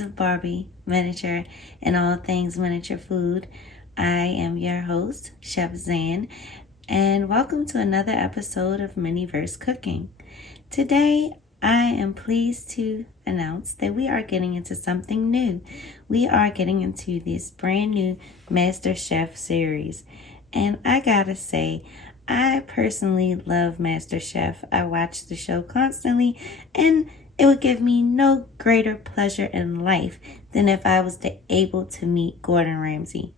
of Barbie, miniature, and all things miniature food. I am your host, Chef Xand, and welcome to another episode of MiniVerse Cooking. Today, I am pleased to announce that we are getting into something new. We are getting into this brand new Master Chef series. And I gotta say, I personally love Master Chef. I watch the show constantly, and it would give me no greater pleasure in life than if I was able to meet Gordon Ramsay.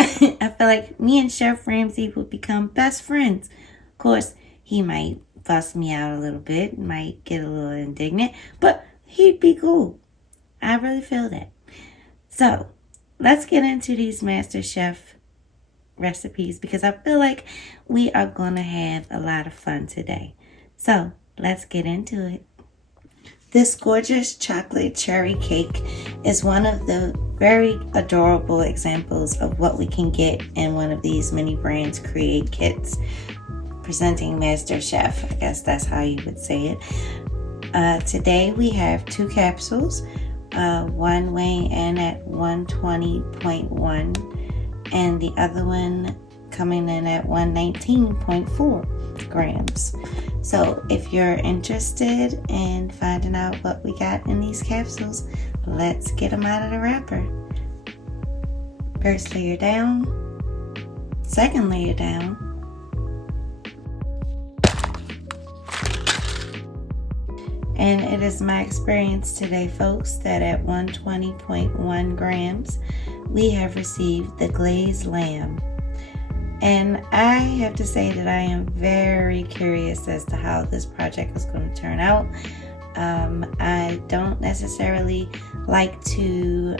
I feel like me and Chef Ramsay would become best friends. Of course, he might fuss me out a little bit, might get a little indignant, but he'd be cool. I really feel that. So, let's get into these Master Chef recipes because I feel like we are going to have a lot of fun today. So, let's get into it. This gorgeous chocolate cherry cake is one of the very adorable examples of what we can get in one of these mini brands create kits presenting Master Chef. I guess that's how you would say it. Today we have 2 capsules, one weighing in at 120.1 and the other one coming in at 119.4 grams. So if you're interested in finding out what we got in these capsules, let's get them out of the wrapper. First layer down, second layer down, and it is my experience today, folks, that at 120.1 grams, we have received the glazed lamb. And I have to say that I am very curious as to how this project is going to turn out. I don't necessarily like to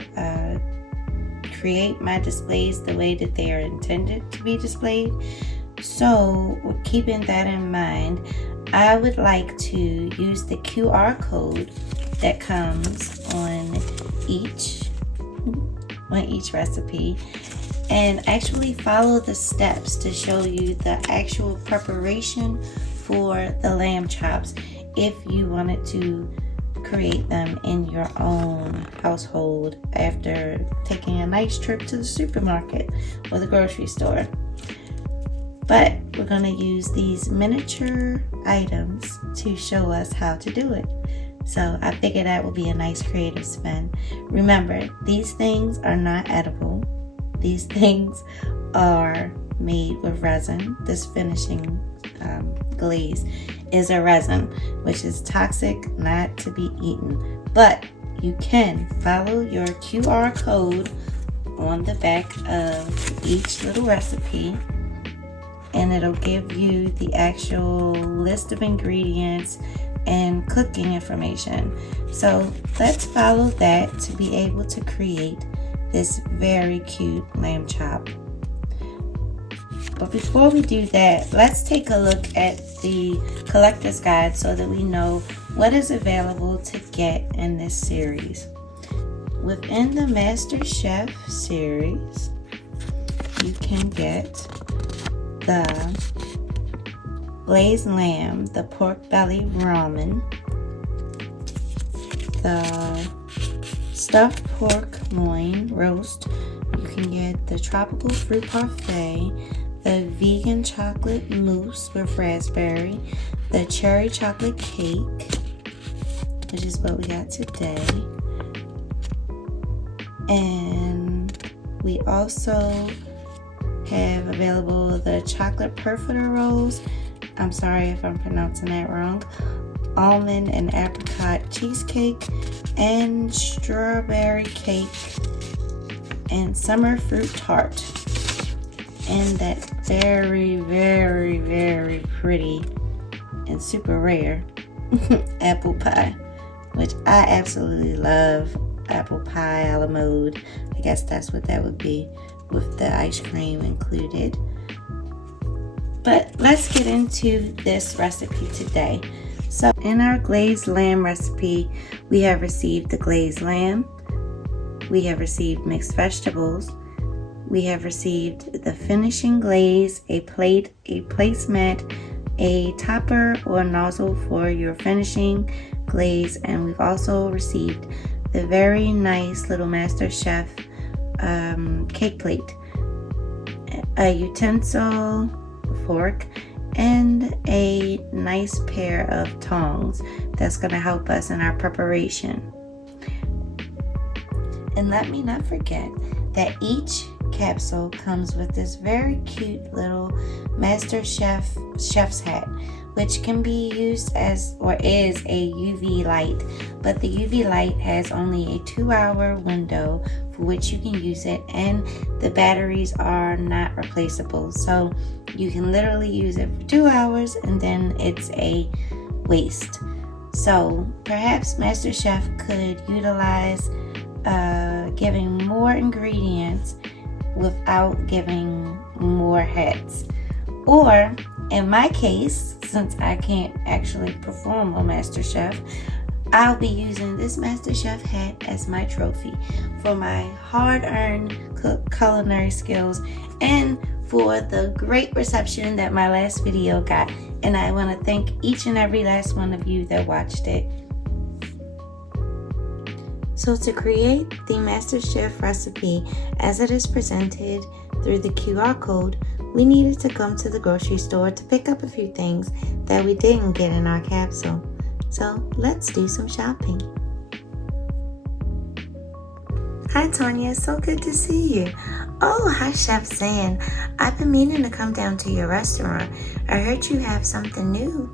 create my displays the way that they are intended to be displayed. So, keeping that in mind, I would like to use the QR code that comes on each recipe and actually follow the steps to show you the actual preparation for the lamb chops if you wanted to create them in your own household after taking a nice trip to the supermarket or the grocery store. But we're going to use these miniature items to show us how to do it. So I figured that would be a nice creative spin. Remember, these things are not edible. These things are made with resin. This finishing glaze is a resin, which is toxic, not to be eaten. But you can follow your QR code on the back of each little recipe, and it'll give you the actual list of ingredients and cooking information. So let's follow that to be able to create this very cute lamb chop. But before we do that, let's take a look at the collector's guide so that we know what is available to get in this series. Within the Master Chef series, you can get the glazed lamb, the pork belly ramen, the stuffed pork loin roast. You can get the tropical fruit parfait, the vegan chocolate mousse with raspberry, the cherry chocolate cake, which is what we got today. And we also have available the chocolate perforator rolls. I'm sorry if I'm pronouncing that wrong. Almond and apricot cheesecake, and strawberry cake, and summer fruit tart, and that very, very, very pretty and super rare apple pie, which I absolutely love. Apple pie a la mode. I guess that's what that would be, with the ice cream included. But let's get into this recipe today. So in our glazed lamb recipe, we have received the glazed lamb, we have received mixed vegetables, we have received the finishing glaze, a plate, a placemat, a topper or nozzle for your finishing glaze, and we've also received the very nice little Master Chef cake plate, a utensil, fork, and a nice pair of tongs that's going to help us in our preparation. And let me not forget that each capsule comes with this very cute little Master Chef's hat, which can be used as or is a UV light, but the UV light has only a 2-hour window for which you can use it, and the batteries are not replaceable, so you can literally use it for 2 hours and then it's a waste. So perhaps Master Chef could utilize giving more ingredients without giving more hats. Or in my case, since I can't actually perform on Master Chef, I'll be using this Master Chef hat as my trophy for my hard-earned culinary skills and for the great reception that my last video got. And I want to thank each and every last one of you that watched it. So to create the Master Chef recipe as it is presented through the QR code, we needed to come to the grocery store to pick up a few things that we didn't get in our capsule. So let's do some shopping. Hi Tonya, so good to see you. Oh, hi Chef Xand. I've been meaning to come down to your restaurant. I heard you have something new.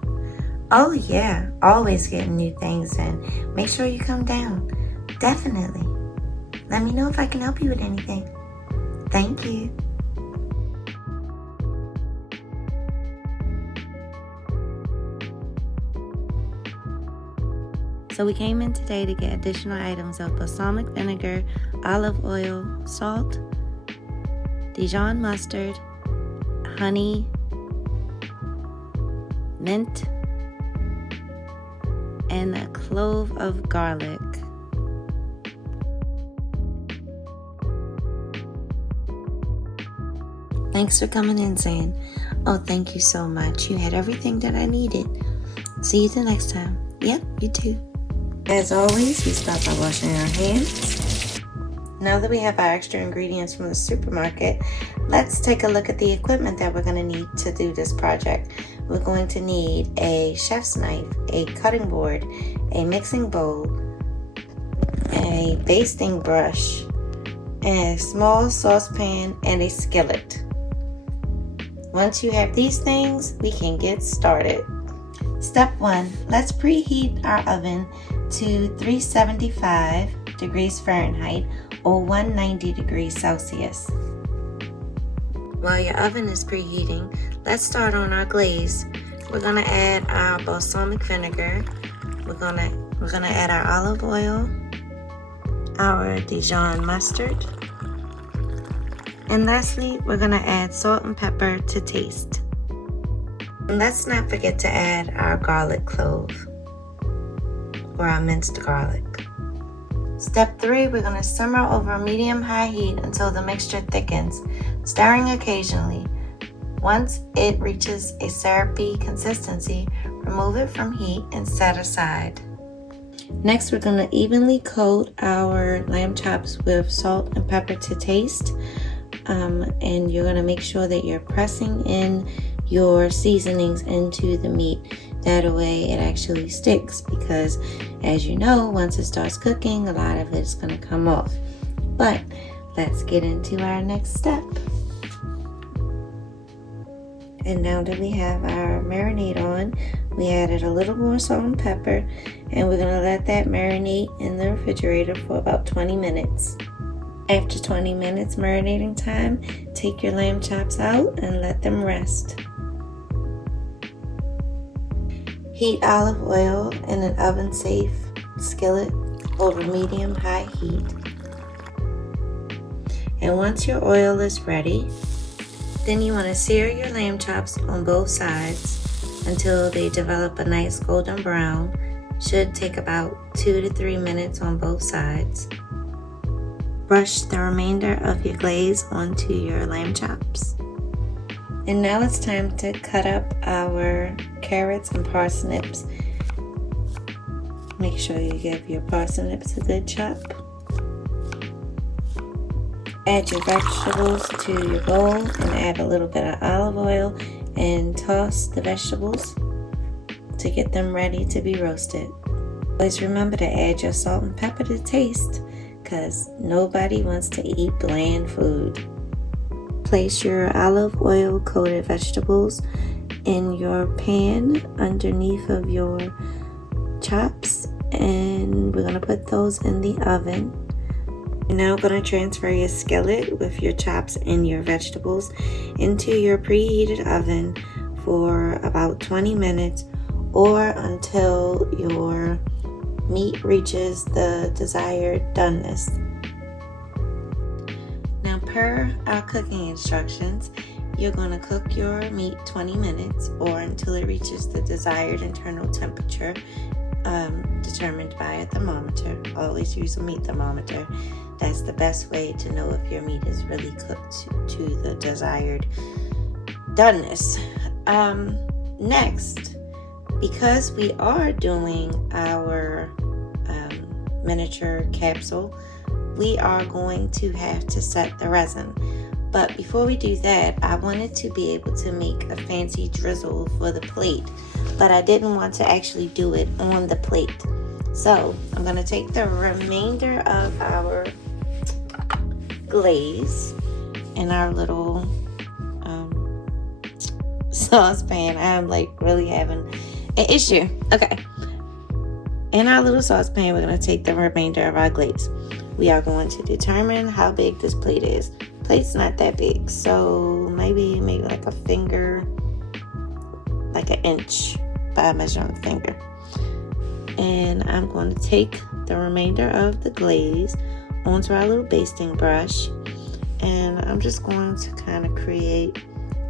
Oh yeah, always getting new things in. Make sure you come down. Definitely. Let me know if I can help you with anything. Thank you. So we came in today to get additional items of balsamic vinegar, olive oil, salt, Dijon mustard, honey, mint, and a clove of garlic. Thanks for coming in, Xand. Oh, thank you so much. You had everything that I needed. See you the next time. Yep, you too. As always, we start by washing our hands. Now that we have our extra ingredients from the supermarket, let's take a look at the equipment that we're going to need to do this project. We're going to need a chef's knife, a cutting board, a mixing bowl, a basting brush, and a small saucepan and a skillet. Once you have these things, we can get started. Step 1, let's preheat our oven to 375 degrees Fahrenheit or 190 degrees Celsius. While your oven is preheating, let's start on our glaze. We're gonna add our balsamic vinegar. We're gonna add our olive oil, our Dijon mustard, and lastly, we're gonna add salt and pepper to taste. And let's not forget to add our garlic clove or our minced garlic. Step 3, we're going to simmer over medium-high heat until the mixture thickens, stirring occasionally. Once it reaches a syrupy consistency, remove it from heat and set aside. Next, we're going to evenly coat our lamb chops with salt and pepper to taste. And you're going to make sure that you're pressing in your seasonings into the meat. That way it actually sticks, because as you know, once it starts cooking, a lot of it's going to come off. But let's get into our next step. And now that we have our marinade on, we added a little more salt and pepper, and we're going to let that marinate in the refrigerator for about 20 minutes. After 20 minutes marinating time, take your lamb chops out and let them rest. Heat olive oil in an oven-safe skillet over medium-high heat. And once your oil is ready, then you want to sear your lamb chops on both sides until they develop a nice golden brown. Should take about 2 to 3 minutes on both sides. Brush the remainder of your glaze onto your lamb chops. And now it's time to cut up our carrots and parsnips. Make sure you give your parsnips a good chop. Add your vegetables to your bowl and add a little bit of olive oil and toss the vegetables to get them ready to be roasted. Always remember to add your salt and pepper to taste, because nobody wants to eat bland food. Place your olive oil coated vegetables in your pan underneath of your chops, and we're going to put those in the oven. You're now going to transfer your skillet with your chops and your vegetables into your preheated oven for about 20 minutes or until your meat reaches the desired doneness. Now, per our cooking instructions, you're going to cook your meat 20 minutes or until it reaches the desired internal temperature determined by a thermometer. Always use a meat thermometer. That's the best way to know if your meat is really cooked to the desired doneness. Next, because we are doing our miniature capsule, we are going to have to set the resin. But before we do that, I wanted to be able to make a fancy drizzle for the plate, but I didn't want to actually do it on the plate. So I'm going to take the remainder of our glaze in our little saucepan. I'm like really having an issue. Okay. In our little saucepan, we're going to take the remainder of our glaze. We are going to determine how big this plate is. Plate's not that big, so maybe like a finger, like an inch by measuring the finger. And I'm going to take the remainder of the glaze onto our little basting brush, and I'm just going to kind of create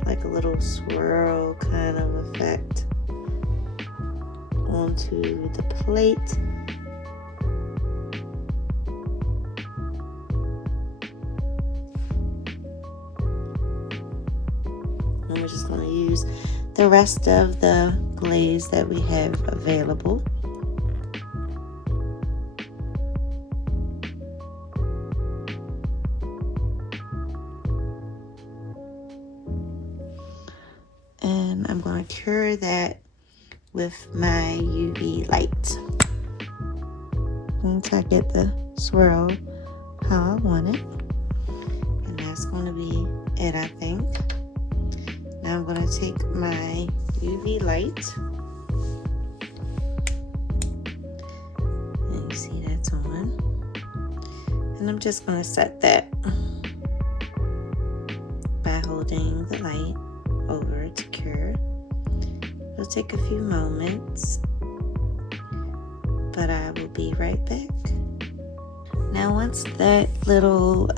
like a little swirl kind of effect onto the plate. And we're just going to use the rest of the glaze that we have available. And I'm going to cure that with my UV light. Once I get the swirl how I want it. And that's going to be it, I think. Now I'm going to take my UV light. And you see that's on. And I'm just going to set that by holding the light over to cure. It'll take a few moments, but I will be right back. Now once that little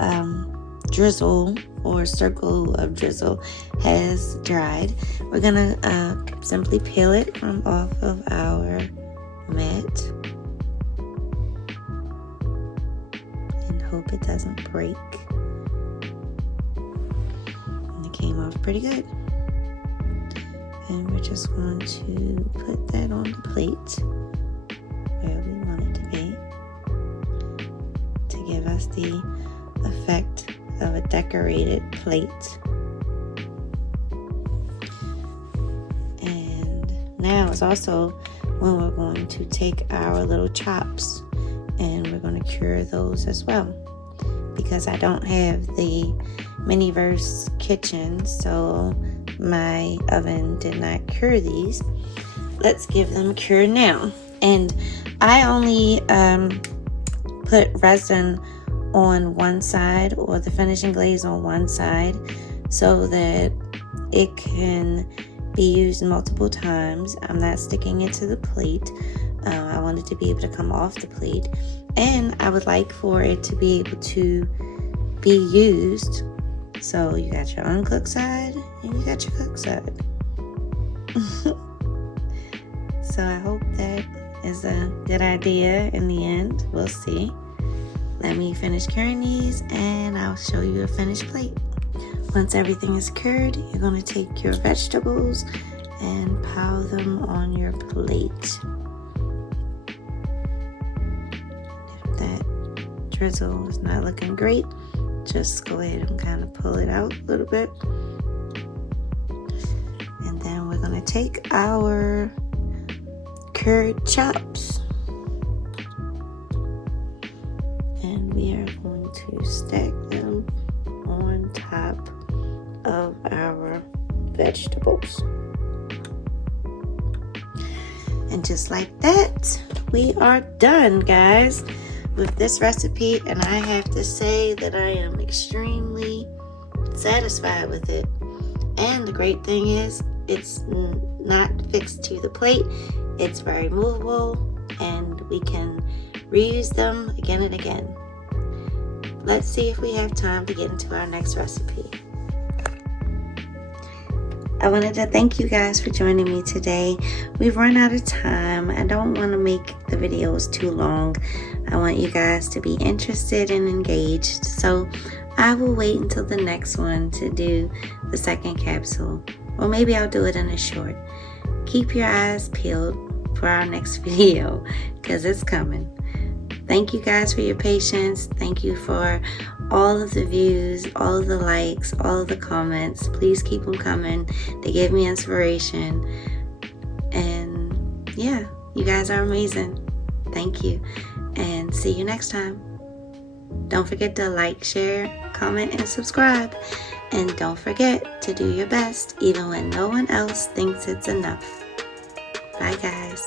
drizzle or circle of drizzle has dried, we're gonna simply peel it from off of our mat and hope it doesn't break. And it came off pretty good. And we're just going to put that on the plate where we want it to be to give us the effect of a decorated plate. And now is also when we're going to take our little chops and we're going to cure those as well. Because I don't have the MiniVerse kitchen, so my oven did not cure these. Let's give them a cure now. And I only put resin on one side, or the finishing glaze on one side, so that it can be used multiple times. I'm not sticking it to the plate. I want it to be able to come off the plate, and I would like for it to be able to be used. So you got your uncooked side and you got your cooked side. So I hope that is a good idea in the end. We'll see. Let me finish curing these and I'll show you a finished plate. Once everything is cured, you're going to take your vegetables and pile them on your plate. drizzle is not looking great, just go ahead and kind of pull it out a little bit. And then we're going to take our curd chops and we are going to stack them on top of our vegetables. And just like that, we are done, guys, with this recipe. And I have to say that I am extremely satisfied with it. And the great thing is, it's not fixed to the plate. It's very movable, and we can reuse them again and again. Let's see if we have time to get into our next recipe. I wanted to thank you guys for joining me today. We've run out of time. I don't want to make the videos too long. I want you guys to be interested and engaged. So I will wait until the next one to do the second capsule. Or maybe I'll do it in a short. Keep your eyes peeled for our next video, because it's coming. Thank you guys for your patience. Thank you for all of the views, all of the likes, all of the comments. Please keep them coming. They give me inspiration. And yeah, you guys are amazing. Thank you. And see you next time. Don't forget to like, share, comment, and subscribe. And don't forget to do your best even when no one else thinks it's enough. Bye, guys.